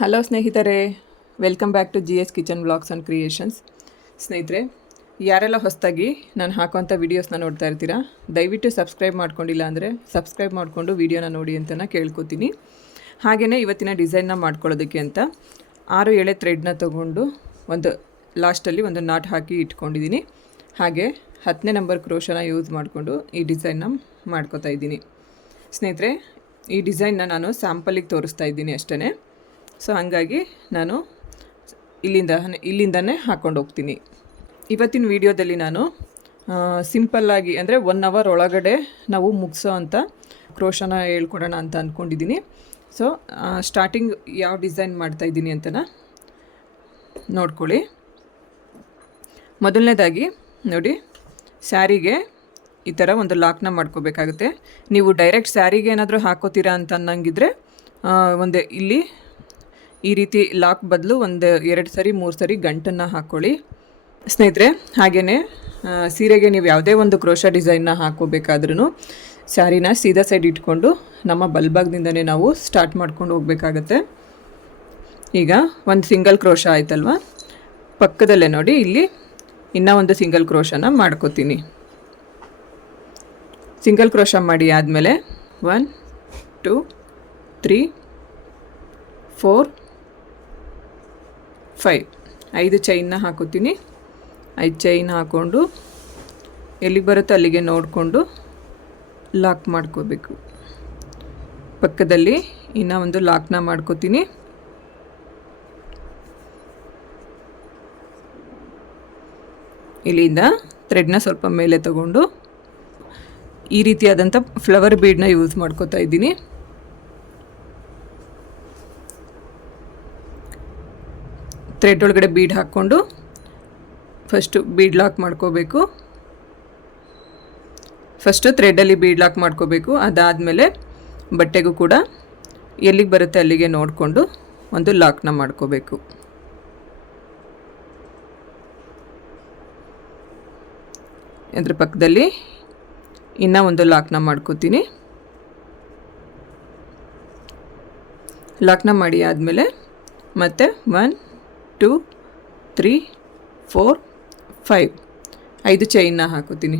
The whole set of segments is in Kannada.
ಹಲೋ ಸ್ನೇಹಿತರೆ, welcome back to GS kitchen vlogs and creations. ಸ್ನೇಹಿತರೆ, ಯಾರೆಲ್ಲ ಹೊಸದಾಗಿ ನಾನು ಹಾಕೋಂಥ ವೀಡಿಯೋಸ್ನ ನೋಡ್ತಾ ಇರ್ತೀರಾ, ದಯವಿಟ್ಟು ಸಬ್ಸ್ಕ್ರೈಬ್ ಮಾಡ್ಕೊಂಡಿಲ್ಲ ಅಂದರೆ ಸಬ್ಸ್ಕ್ರೈಬ್ ಮಾಡಿಕೊಂಡು ವೀಡಿಯೋನ ನೋಡಿ ಅಂತ ಕೇಳ್ಕೊತೀನಿ. ಹಾಗೆಯೇ ಇವತ್ತಿನ ಡಿಸೈನ್ನ ಮಾಡ್ಕೊಳ್ಳೋದಕ್ಕೆ ಅಂತ 6 ಎಳೆ ಥ್ರೆಡ್ನ ತೊಗೊಂಡು ಒಂದು ಲಾಸ್ಟಲ್ಲಿ ಒಂದು ನಾಟ್ ಹಾಕಿ ಇಟ್ಕೊಂಡಿದ್ದೀನಿ. ಹಾಗೆ 10ನೇ ನಂಬರ್ ಕ್ರೋಶನ ಯೂಸ್ ಮಾಡಿಕೊಂಡು ಈ ಡಿಸೈನ್ನ ಮಾಡ್ಕೋತಾ ಇದ್ದೀನಿ. ಸ್ನೇಹಿತರೆ, ಈ ಡಿಸೈನ್ನ ನಾನು ಸ್ಯಾಂಪಲಿಗೆ ತೋರಿಸ್ತಾ ಇದ್ದೀನಿ ಅಷ್ಟೇ. ಸೊ ಹಾಗಾಗಿ ನಾನು ಇಲ್ಲಿಂದನೇ ಹಾಕ್ಕೊಂಡು ಹೋಗ್ತೀನಿ. ಇವತ್ತಿನ ವಿಡಿಯೋದಲ್ಲಿ ನಾನು ಸಿಂಪಲ್ಲಾಗಿ ಅಂದರೆ 1 ಅವರ್ ಒಳಗಡೆ ನಾವು ಮುಗಿಸೋ ಅಂಥ ಕ್ರೋಶನ ಹೇಳ್ಕೊಡೋಣ ಅಂತ ಅಂದ್ಕೊಂಡಿದ್ದೀನಿ. ಸೊ ಸ್ಟಾರ್ಟಿಂಗ್ ಯಾವ ಡಿಸೈನ್ ಮಾಡ್ತಾಯಿದ್ದೀನಿ ಅಂತ ನೋಡ್ಕೊಳ್ಳಿ. ಮೊದಲನೇದಾಗಿ ನೋಡಿ, ಸ್ಯಾರಿಗೆ ಈ ಥರ ಒಂದು ಲಾಕ್ನ ಮಾಡ್ಕೋಬೇಕಾಗುತ್ತೆ. ನೀವು ಡೈರೆಕ್ಟ್ ಸ್ಯಾರಿಗೆ ಏನಾದರೂ ಹಾಕೋತೀರಾ ಅಂತ ಅನ್ನಂಗಿದ್ರೆ ಇಲ್ಲಿ ಈ ರೀತಿ ಲಾಕ್ ಬದಲು 2 ಸರಿ 3 ಸರಿ ಗಂಟನ್ನು ಹಾಕ್ಕೊಳ್ಳಿ ಸ್ನೇಹಿತರೆ. ಹಾಗೆಯೇ ಸೀರೆಗೆ ನೀವು ಯಾವುದೇ ಒಂದು ಕ್ರೋಶ ಡಿಸೈನ್ನ ಹಾಕೋಬೇಕಾದ್ರೂ ಸ್ಯಾರಿನ ಸೀದಾ ಸೈಡ್ ಇಟ್ಕೊಂಡು ನಮ್ಮ ಬಲ್ಭಾಗದಿಂದನೇ ನಾವು ಸ್ಟಾರ್ಟ್ ಮಾಡ್ಕೊಂಡು ಹೋಗಬೇಕಾಗತ್ತೆ. ಈಗ ಒಂದು ಸಿಂಗಲ್ ಕ್ರೋಶ ಆಯ್ತಲ್ವ, ಪಕ್ಕದಲ್ಲೇ ನೋಡಿ ಇಲ್ಲಿ ಇನ್ನೂ ಒಂದು ಸಿಂಗಲ್ ಕ್ರೋಶನ ಮಾಡ್ಕೋತೀನಿ. ಸಿಂಗಲ್ ಕ್ರೋಶ ಮಾಡಿ ಆದಮೇಲೆ 1 2 3 4 5 ಚೈನ್ನ ಹಾಕೋತೀನಿ. 5 ಚೈನ್ ಹಾಕ್ಕೊಂಡು ಎಲ್ಲಿಗೆ ಬರುತ್ತೋ ಅಲ್ಲಿಗೆ ನೋಡಿಕೊಂಡು ಲಾಕ್ ಮಾಡ್ಕೋಬೇಕು. ಪಕ್ಕದಲ್ಲಿ ಇನ್ನೂ ಒಂದು ಲಾಕ್ನ ಮಾಡ್ಕೋತೀನಿ. ಇಲ್ಲಿಂದ ಥ್ರೆಡ್ನ ಸ್ವಲ್ಪ ಮೇಲೆ ತಗೊಂಡು ಈ ರೀತಿಯಾದಂಥ ಫ್ಲವರ್ ಬೀಡನ್ನ ಯೂಸ್ ಮಾಡ್ಕೋತಾ ಇದ್ದೀನಿ. ಥ್ರೆಡ್ ಒಳಗಡೆ ಬೀಡ್ ಹಾಕ್ಕೊಂಡು ಫಸ್ಟು ಬೀಡ್ ಲಾಕ್ ಮಾಡ್ಕೋಬೇಕು. ಫಸ್ಟು ಥ್ರೆಡ್ಡಲ್ಲಿ ಬೀಡ್ ಲಾಕ್ ಮಾಡ್ಕೋಬೇಕು. ಅದಾದಮೇಲೆ ಬಟ್ಟೆಗೂ ಕೂಡ ಎಲ್ಲಿಗೆ ಬರುತ್ತೆ ಅಲ್ಲಿಗೆ ನೋಡಿಕೊಂಡು ಒಂದು ಲಾಕ್ನ ಮಾಡ್ಕೋಬೇಕು. ಅದ್ರ ಪಕ್ಕದಲ್ಲಿ ಇನ್ನೂ ಒಂದು ಲಾಕ್ನ ಮಾಡ್ಕೋತೀನಿ. ಲಾಕ್ನ ಮಾಡಿ ಆದಮೇಲೆ ಮತ್ತೆ 1 2 3 4 5 ಚೈನ್ನ ಹಾಕೋತೀನಿ.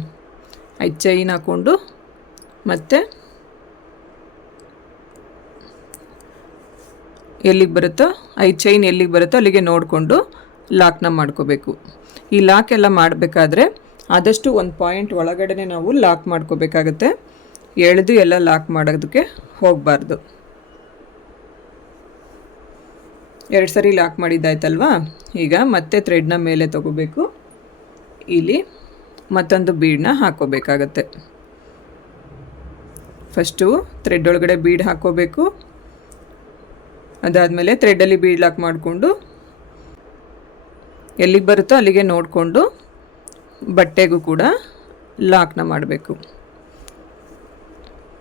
5 ಚೈನ್ ಹಾಕ್ಕೊಂಡು ಮತ್ತೆ ಎಲ್ಲಿಗೆ ಬರುತ್ತೋ 5 ಚೈನ್ ಎಲ್ಲಿಗೆ ಬರುತ್ತೋ ಅಲ್ಲಿಗೆ ನೋಡಿಕೊಂಡು ಲಾಕ್ನ ಮಾಡ್ಕೋಬೇಕು. ಈ ಲಾಕ್ ಎಲ್ಲ ಮಾಡಬೇಕಾದ್ರೆ ಆದಷ್ಟು ಒಂದು ಪಾಯಿಂಟ್ ಒಳಗಡೆ ನಾವು ಲಾಕ್ ಮಾಡ್ಕೋಬೇಕಾಗತ್ತೆ. ಎಳೆದು ಎಲ್ಲ ಲಾಕ್ ಮಾಡೋದಕ್ಕೆ ಹೋಗಬಾರ್ದು. 2 ಸರಿ ಲಾಕ್ ಮಾಡಿದ್ದಾಯ್ತಲ್ವಾ. ಈಗ ಮತ್ತೆ ಥ್ರೆಡ್ನ ಮೇಲೆ ತಗೋಬೇಕು. ಇಲ್ಲಿ ಮತ್ತೊಂದು ಬೀಡನ್ನ ಹಾಕೋಬೇಕಾಗತ್ತೆ. ಫಸ್ಟು ಥ್ರೆಡ್ ಒಳಗಡೆ ಬೀಡ್ ಹಾಕೋಬೇಕು. ಅದಾದಮೇಲೆ ಥ್ರೆಡ್ಡಲ್ಲಿ ಬೀಡ್ ಲಾಕ್ ಮಾಡಿಕೊಂಡು ಎಲ್ಲಿಗೆ ಬರುತ್ತೋ ಅಲ್ಲಿಗೆ ನೋಡಿಕೊಂಡು ಬಟ್ಟೆಗೂ ಕೂಡ ಲಾಕ್ನ ಮಾಡಬೇಕು.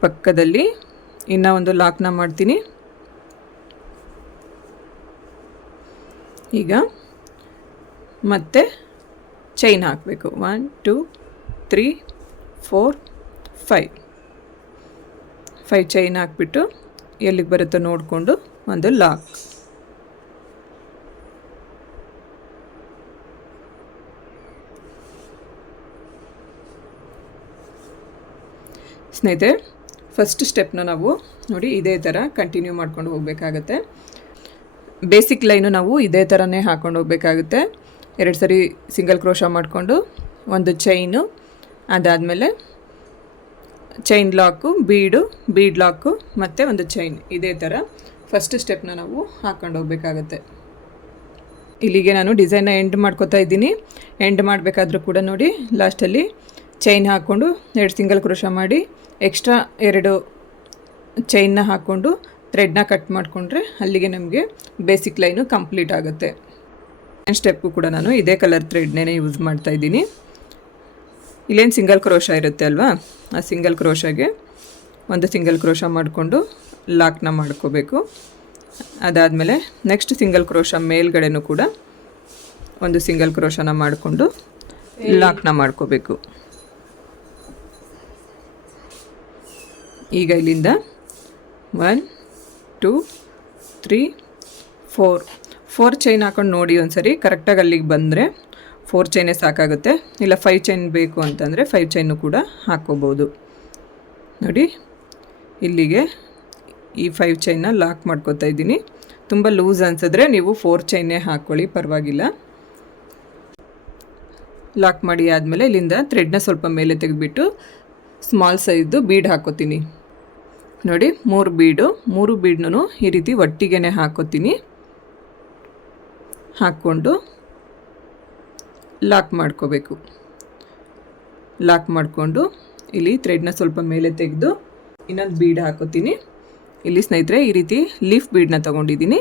ಪಕ್ಕದಲ್ಲಿ ಇನ್ನೂ ಒಂದು ಲಾಕ್ನ ಮಾಡ್ತೀನಿ. ಈಗ ಮತ್ತೆ ಚೈನ್ ಹಾಕಬೇಕು. 1 2 3 4 5 ಚೈನ್ ಹಾಕ್ಬಿಟ್ಟು ಎಲ್ಲಿಗೆ ಬರುತ್ತೋ ನೋಡಿಕೊಂಡು ಒಂದು ಲಾಕ್. ಸ್ನೇಹಿತರೆ, ಫಸ್ಟ್ ಸ್ಟೆಪ್ನ ನಾವು ನೋಡಿ ಇದೇ ಥರ ಕಂಟಿನ್ಯೂ ಮಾಡ್ಕೊಂಡು ಹೋಗಬೇಕಾಗತ್ತೆ. ಬೇಸಿಕ್ ಲೈನು ನಾವು ಇದೇ ಥರನೇ ಹಾಕ್ಕೊಂಡು ಹೋಗಬೇಕಾಗುತ್ತೆ. 2 ಸರಿ ಸಿಂಗಲ್ ಕ್ರೋಶ ಮಾಡಿಕೊಂಡು ಒಂದು ಚೈನು, ಅದಾದಮೇಲೆ ಚೈನ್ ಲಾಕು, ಬೀಡ್ ಲಾಕು ಮತ್ತು ಒಂದು ಚೈನ್. ಇದೇ ಥರ ಫಸ್ಟ್ ಸ್ಟೆಪ್ನ ನಾವು ಹಾಕ್ಕೊಂಡು ಹೋಗಬೇಕಾಗತ್ತೆ. ಇಲ್ಲಿಗೆ ನಾನು ಡಿಸೈನ್ನ ಎಂಡ್ ಮಾಡ್ಕೋತಾ ಇದ್ದೀನಿ. ಎಂಡ್ ಮಾಡಬೇಕಾದ್ರೂ ಕೂಡ ನೋಡಿ ಲಾಸ್ಟಲ್ಲಿ ಚೈನ್ ಹಾಕ್ಕೊಂಡು 2 ಸಿಂಗಲ್ ಕ್ರೋಶ ಮಾಡಿ ಎಕ್ಸ್ಟ್ರಾ 2 ಚೈನ್ನ ಹಾಕ್ಕೊಂಡು ಥ್ರೆಡ್ನ ಕಟ್ ಮಾಡಿಕೊಂಡ್ರೆ ಅಲ್ಲಿಗೆ ನಮಗೆ ಬೇಸಿಕ್ ಲೈನು ಕಂಪ್ಲೀಟ್ ಆಗುತ್ತೆ. ಸ್ಟೆಪ್ಪು ಕೂಡ ನಾನು ಇದೇ ಕಲರ್ ಥ್ರೆಡ್ನೇ ಯೂಸ್ ಮಾಡ್ತಾಯಿದ್ದೀನಿ. ಇಲ್ಲೇನು ಸಿಂಗಲ್ ಕ್ರೋಶ ಇರುತ್ತೆ ಅಲ್ವಾ, ಆ ಸಿಂಗಲ್ ಕ್ರೋಶಗೆ ಒಂದು ಸಿಂಗಲ್ ಕ್ರೋಶ ಮಾಡಿಕೊಂಡು ಲಾಕ್ನ ಮಾಡ್ಕೋಬೇಕು. ಅದಾದಮೇಲೆ ನೆಕ್ಸ್ಟ್ ಸಿಂಗಲ್ ಕ್ರೋಶ ಮೇಲ್ಗಡೆನೂ ಕೂಡ ಒಂದು ಸಿಂಗಲ್ ಕ್ರೋಶನ ಮಾಡಿಕೊಂಡು ಲಾಕ್ನ ಮಾಡ್ಕೋಬೇಕು. ಈಗ ಇಲ್ಲಿಂದ 1 2 3 ಫೋರ್ ಚೈನ್ ಹಾಕೊಂಡು ನೋಡಿ ಒಂದ್ಸರಿ ಕರೆಕ್ಟಾಗಿ ಅಲ್ಲಿಗೆ ಬಂದರೆ 4 ಚೈನೇ ಸಾಕಾಗುತ್ತೆ. ಇಲ್ಲ 5 ಚೈನ್ ಬೇಕು ಅಂತಂದರೆ 5 ಚೈನು ಕೂಡ ಹಾಕ್ಕೋಬೋದು. ನೋಡಿ ಇಲ್ಲಿಗೆ ಈ 5 ಚೈನ್ನ ಲಾಕ್ ಮಾಡ್ಕೊತಾ ಇದ್ದೀನಿ. ತುಂಬ ಲೂಸ್ ಅನಿಸಿದ್ರೆ ನೀವು 4 ಚೈನೇ ಹಾಕ್ಕೊಳ್ಳಿ, ಪರವಾಗಿಲ್ಲ. ಲಾಕ್ ಮಾಡಿ ಆದಮೇಲೆ ಇಲ್ಲಿಂದ ಥ್ರೆಡ್ನ ಸ್ವಲ್ಪ ಮೇಲೆ ತೆಗೆದುಬಿಟ್ಟು ಸ್ಮಾಲ್ ಸೈಜ್ದು ಬೀಡ್ ಹಾಕೋತೀನಿ. ನೋಡಿ 3 ಬೀಡ್ನೂ ಈ ರೀತಿ ಒಟ್ಟಿಗೆ ಹಾಕೋತೀನಿ. ಹಾಕ್ಕೊಂಡು ಲಾಕ್ ಮಾಡ್ಕೋಬೇಕು. ಲಾಕ್ ಮಾಡಿಕೊಂಡು ಇಲ್ಲಿ ಥ್ರೆಡ್ನ ಸ್ವಲ್ಪ ಮೇಲೆ ತೆಗೆದು ಇನ್ನೊಂದು ಬೀಡ್ ಹಾಕೋತೀನಿ. ಇಲ್ಲಿ ಸ್ನೇಹಿತರೆ ಈ ರೀತಿ ಲೀಫ್ ಬೀಡನ್ನ ತೊಗೊಂಡಿದ್ದೀನಿ.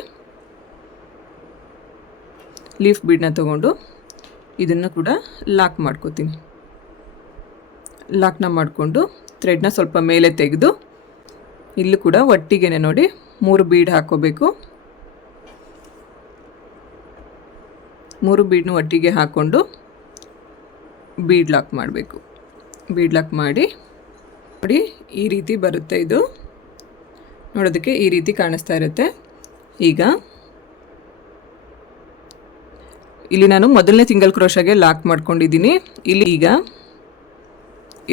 ಲೀಫ್ ಬೀಡನ್ನ ತೊಗೊಂಡು ಇದನ್ನು ಕೂಡ ಲಾಕ್ ಮಾಡ್ಕೋತೀನಿ. ಲಾಕ್ನ ಮಾಡಿಕೊಂಡು ಥ್ರೆಡ್ನ ಸ್ವಲ್ಪ ಮೇಲೆ ತೆಗೆದು ಇಲ್ಲೂ ಕೂಡ ಒಟ್ಟಿಗೆ ನೋಡಿ 3 ಬೀಡ್ ಹಾಕ್ಕೋಬೇಕು. 3 ಬೀಡ್ನು ಒಟ್ಟಿಗೆ ಹಾಕ್ಕೊಂಡು ಬೀಡ್ ಲಾಕ್ ಮಾಡಬೇಕು. ಬೀಡ್ ಲಾಕ್ ಮಾಡಿ ನೋಡಿ ಈ ರೀತಿ ಬರುತ್ತೆ. ಇದು ನೋಡೋದಕ್ಕೆ ಈ ರೀತಿ ಕಾಣಿಸ್ತಾ ಇರುತ್ತೆ. ಈಗ ಇಲ್ಲಿ ನಾನು ಮೊದಲನೇ ಸಿಂಗಲ್ ಕ್ರೋಶಾಗೆ ಲಾಕ್ ಮಾಡ್ಕೊಂಡಿದ್ದೀನಿ. ಇಲ್ಲಿ ಈಗ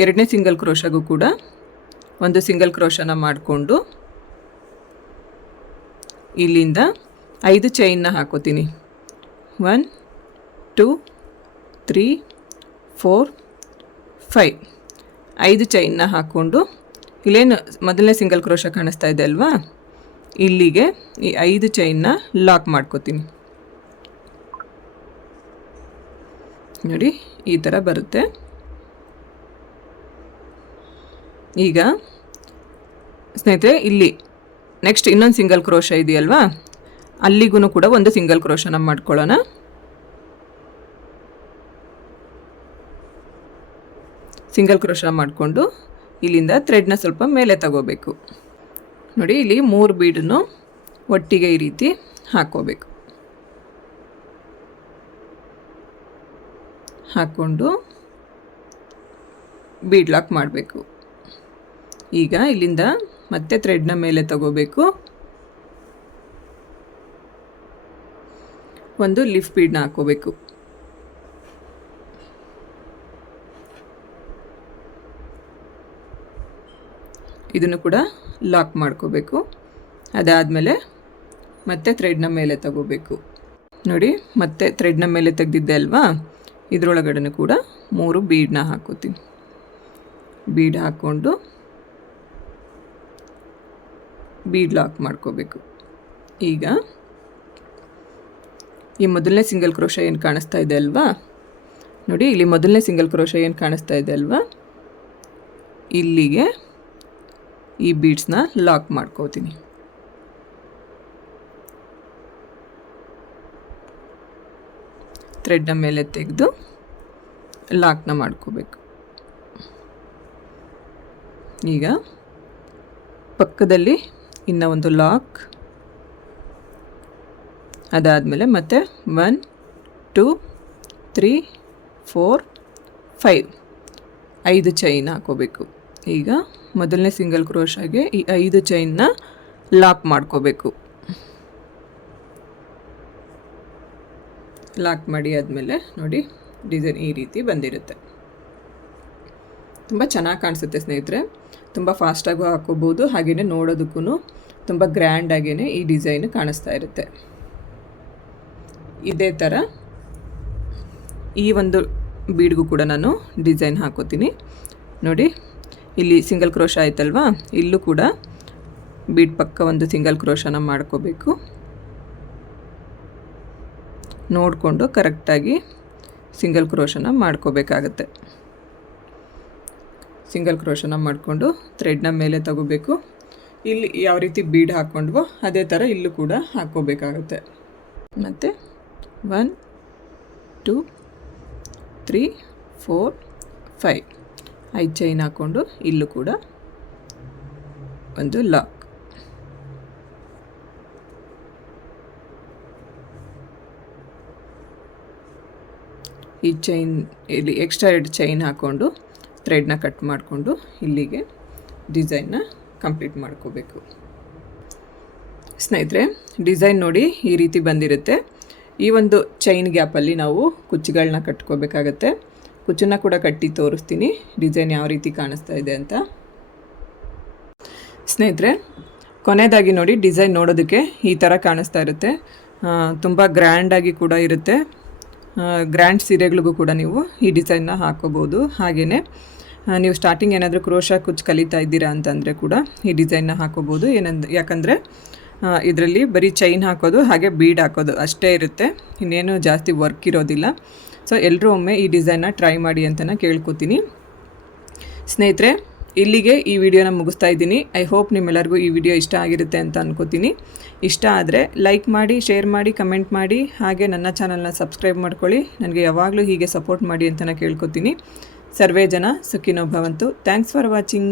ಎರಡನೇ ಸಿಂಗಲ್ ಕ್ರೋಶಾಗೂ ಕೂಡ ಒಂದು ಸಿಂಗಲ್ ಕ್ರೋಶನ ಮಾಡಿಕೊಂಡು ಇಲ್ಲಿಂದ 5 ಚೈನ್ನ ಹಾಕೋತೀನಿ. 1 2 3 4 5 5 ಚೈನ್ನ ಹಾಕ್ಕೊಂಡು ಇಲ್ಲೇನು ಮೊದಲನೇ ಸಿಂಗಲ್ ಕ್ರೋಶ ಕಾಣಿಸ್ತಾ ಇದೆ ಅಲ್ವಾ, ಇಲ್ಲಿಗೆ ಈ 5 ಚೈನ್ನ ಲಾಕ್ ಮಾಡ್ಕೋತೀನಿ. ನೋಡಿ ಈ ಥರ ಬರುತ್ತೆ. ಈಗ ಸ್ನೇಹಿತರೆ ಇಲ್ಲಿ ನೆಕ್ಸ್ಟ್ ಇನ್ನೊಂದು ಸಿಂಗಲ್ ಕ್ರೋಶ ಇದೆಯಲ್ವಾ, ಅಲ್ಲಿಗೂ ಕೂಡ ಒಂದು ಸಿಂಗಲ್ ಕ್ರೋಶನ ಮಾಡ್ಕೊಳ್ಳೋಣ. ಸಿಂಗಲ್ ಕ್ರೋಶ ಮಾಡಿಕೊಂಡು ಇಲ್ಲಿಂದ ಥ್ರೆಡ್ನ ಸ್ವಲ್ಪ ಮೇಲೆ ತಗೋಬೇಕು. ನೋಡಿ ಇಲ್ಲಿ 3 ಬೀಡನ್ನು ಒಟ್ಟಿಗೆ ಈ ರೀತಿ ಹಾಕ್ಕೋಬೇಕು. ಹಾಕ್ಕೊಂಡು ಬೀಡ್ ಲಾಕ್ ಮಾಡಬೇಕು. ಈಗ ಇಲ್ಲಿಂದ ಮತ್ತೆ ಥ್ರೆಡ್ನ ಮೇಲೆ ತಗೋಬೇಕು. ಒಂದು ಲಿಫ್ಟ್ ಬೀಡ್ನ ಹಾಕೋಬೇಕು. ಇದನ್ನು ಕೂಡ ಲಾಕ್ ಮಾಡ್ಕೋಬೇಕು. ಅದಾದಮೇಲೆ ಮತ್ತೆ ಥ್ರೆಡ್ನ ಮೇಲೆ ತಗೋಬೇಕು. ನೋಡಿ ಮತ್ತೆ ಥ್ರೆಡ್ನ ಮೇಲೆ ತೆಗೆದಿದ್ದೆ ಅಲ್ವಾ, ಇದರೊಳಗಡೆ ಕೂಡ 3 ಬೀಡನ್ನ ಹಾಕೋತೀನಿ. ಬೀಡ್ ಹಾಕ್ಕೊಂಡು ಬೀಡ್ ಲಾಕ್ ಮಾಡ್ಕೋಬೇಕು. ಈಗ ಈ ಮೊದಲನೇ ಸಿಂಗಲ್ ಕ್ರೋಶ ಏನು ಕಾಣಿಸ್ತಾ ಇದೆ ಅಲ್ವಾ, ನೋಡಿ ಇಲ್ಲಿ ಮೊದಲನೇ ಸಿಂಗಲ್ ಕ್ರೋಶ ಏನು ಕಾಣಿಸ್ತಾ ಇದೆ ಅಲ್ವಾ, ಇಲ್ಲಿಗೆ ಈ ಬೀಡ್ಸ್ನ ಲಾಕ್ ಮಾಡ್ಕೋತೀನಿ. ಥ್ರೆಡ್ನ ಮೇಲೆ ತೆಗೆದು ಲಾಕ್ನ ಮಾಡ್ಕೋಬೇಕು. ಈಗ ಪಕ್ಕದಲ್ಲಿ ಇನ್ನು ಒಂದು ಲಾಕ್, ಅದಾದಮೇಲೆ ಮತ್ತೆ 1 2 3 4 5 5 ಚೈನ್ ಹಾಕೋಬೇಕು. ಈಗ ಮೊದಲನೇ ಸಿಂಗಲ್ ಕ್ರೋಶಾಗೆ ಈ 5 ಚೈನ್ನ ಲಾಕ್ ಮಾಡ್ಕೋಬೇಕು. ಲಾಕ್ ಮಾಡಿ ಆದಮೇಲೆ ನೋಡಿ ಡಿಸೈನ್ ಈ ರೀತಿ ಬಂದಿರುತ್ತೆ. ತುಂಬ ಚೆನ್ನಾಗಿ ಕಾಣಿಸುತ್ತೆ ಸ್ನೇಹಿತರೆ. ತುಂಬ ಫಾಸ್ಟಾಗೂ ಹಾಕೋಬೋದು, ಹಾಗೆಯೇ ನೋಡೋದಕ್ಕೂ ತುಂಬ ಗ್ರ್ಯಾಂಡಾಗೇ ಈ ಡಿಸೈನ್ ಕಾಣಿಸ್ತಾ ಇರುತ್ತೆ. ಇದೇ ಥರ ಈ ಒಂದು ಬೀಡ್ಗೂ ಕೂಡ ನಾನು ಡಿಸೈನ್ ಹಾಕೋತೀನಿ. ನೋಡಿ ಇಲ್ಲಿ ಸಿಂಗಲ್ ಕ್ರೋಶ ಆಯ್ತಲ್ವಾ, ಇಲ್ಲೂ ಕೂಡ ಬೀಡ್ ಪಕ್ಕ ಒಂದು ಸಿಂಗಲ್ ಕ್ರೋಶನ ಮಾಡ್ಕೋಬೇಕು. ನೋಡಿಕೊಂಡು ಕರೆಕ್ಟಾಗಿ ಸಿಂಗಲ್ ಕ್ರೋಶನ ಮಾಡ್ಕೋಬೇಕಾಗತ್ತೆ. ಸಿಂಗಲ್ ಕ್ರೋಶನ ಮಾಡಿಕೊಂಡು ಥ್ರೆಡ್ನ ಮೇಲೆ ತಗೋಬೇಕು. ಇಲ್ಲಿ ಯಾವ ರೀತಿ ಬೀಡ್ ಹಾಕ್ಕೊಂಡ್ವೋ ಅದೇ ಥರ ಇಲ್ಲೂ ಕೂಡ ಹಾಕ್ಕೋಬೇಕಾಗತ್ತೆ. ಮತ್ತು 1 2 3 4 5 5 ಚೈನ್ ಹಾಕ್ಕೊಂಡು ಇಲ್ಲೂ ಕೂಡ ಒಂದು ಲಾಕ್. ಈ ಚೈನ್ ಇಲ್ಲಿ ಎಕ್ಸ್ಟ್ರಾ 2 ಚೈನ್ ಹಾಕ್ಕೊಂಡು ಥ್ರೆಡ್ನ ಕಟ್ ಮಾಡಿಕೊಂಡು ಇಲ್ಲಿಗೆ ಡಿಸೈನ್ನ ಕಂಪ್ಲೀಟ್ ಮಾಡ್ಕೋಬೇಕು. ಸ್ನೇಹಿತರೆ, ಡಿಸೈನ್ ನೋಡಿ ಈ ರೀತಿ ಬಂದಿರುತ್ತೆ. ಈ ಒಂದು ಚೈನ್ ಗ್ಯಾಪಲ್ಲಿ ನಾವು ಕುಚ್ಚುಗಳನ್ನ ಕಟ್ಕೋಬೇಕಾಗತ್ತೆ. ಕುಚ್ಚನ್ನ ಕೂಡ ಕಟ್ಟಿ ತೋರಿಸ್ತೀನಿ ಡಿಸೈನ್ ಯಾವ ರೀತಿ ಕಾಣಿಸ್ತಾ ಇದೆ ಅಂತ. ಸ್ನೇಹಿತರೆ, ಕೊನೆಯದಾಗಿ ನೋಡಿ ಡಿಸೈನ್ ನೋಡೋದಕ್ಕೆ ಈ ಥರ ಕಾಣಿಸ್ತಾ ಇರುತ್ತೆ. ತುಂಬ ಗ್ರ್ಯಾಂಡಾಗಿ ಕೂಡ ಇರುತ್ತೆ. ಗ್ರ್ಯಾಂಡ್ ಸೀರೆಗಳಿಗೂ ಕೂಡ ನೀವು ಈ ಡಿಸೈನ್ನ ಹಾಕೋಬೋದು. ಹಾಗೆಯೇ ನೀವು ಸ್ಟಾರ್ಟಿಂಗ್ ಏನಾದರೂ ಕ್ರೋಶಾ ಕುಚ್ಚು ಕಲಿತಾ ಇದ್ದೀರಾ ಅಂತಂದರೆ ಕೂಡ ಈ ಡಿಸೈನ್ನ ಹಾಕೋಬೋದು. ಯಾಕಂದರೆ ಇದರಲ್ಲಿ ಬರೀ ಚೈನ್ ಹಾಕೋದು ಹಾಗೆ ಬೀಡ್ ಹಾಕೋದು ಅಷ್ಟೇ ಇರುತ್ತೆ, ಇನ್ನೇನು ಜಾಸ್ತಿ ವರ್ಕ್ ಇರೋದಿಲ್ಲ. ಸೊ ಎಲ್ಲರೂ ಒಮ್ಮೆ ಈ ಡಿಸೈನ್ನ ಟ್ರೈ ಮಾಡಿ ಅಂತ ಕೇಳ್ಕೊತೀನಿ. ಸ್ನೇಹಿತರೆ, ಇಲ್ಲಿಗೆ ಈ ವಿಡಿಯೋನ ಮುಗಿಸ್ತಾ ಇದ್ದೀನಿ. ಐ ಹೋಪ್ ನಿಮ್ಮೆಲ್ಲರಿಗೂ ಈ ವಿಡಿಯೋ ಇಷ್ಟ ಆಗಿರುತ್ತೆ ಅಂತ ಅನ್ಕೋತೀನಿ. ಇಷ್ಟ ಆದರೆ ಲೈಕ್ ಮಾಡಿ, ಶೇರ್ ಮಾಡಿ, ಕಮೆಂಟ್ ಮಾಡಿ, ಹಾಗೆ ನನ್ನ ಚಾನಲ್ನ ಸಬ್ಸ್ಕ್ರೈಬ್ ಮಾಡ್ಕೊಳ್ಳಿ. ನನಗೆ ಯಾವಾಗಲೂ ಹೀಗೆ ಸಪೋರ್ಟ್ ಮಾಡಿ ಅಂತ ಕೇಳ್ಕೊತೀನಿ. ಸರ್ವೇ ಜನ ಸುಖಿನೋ ಭವಂತು. Thanks for watching.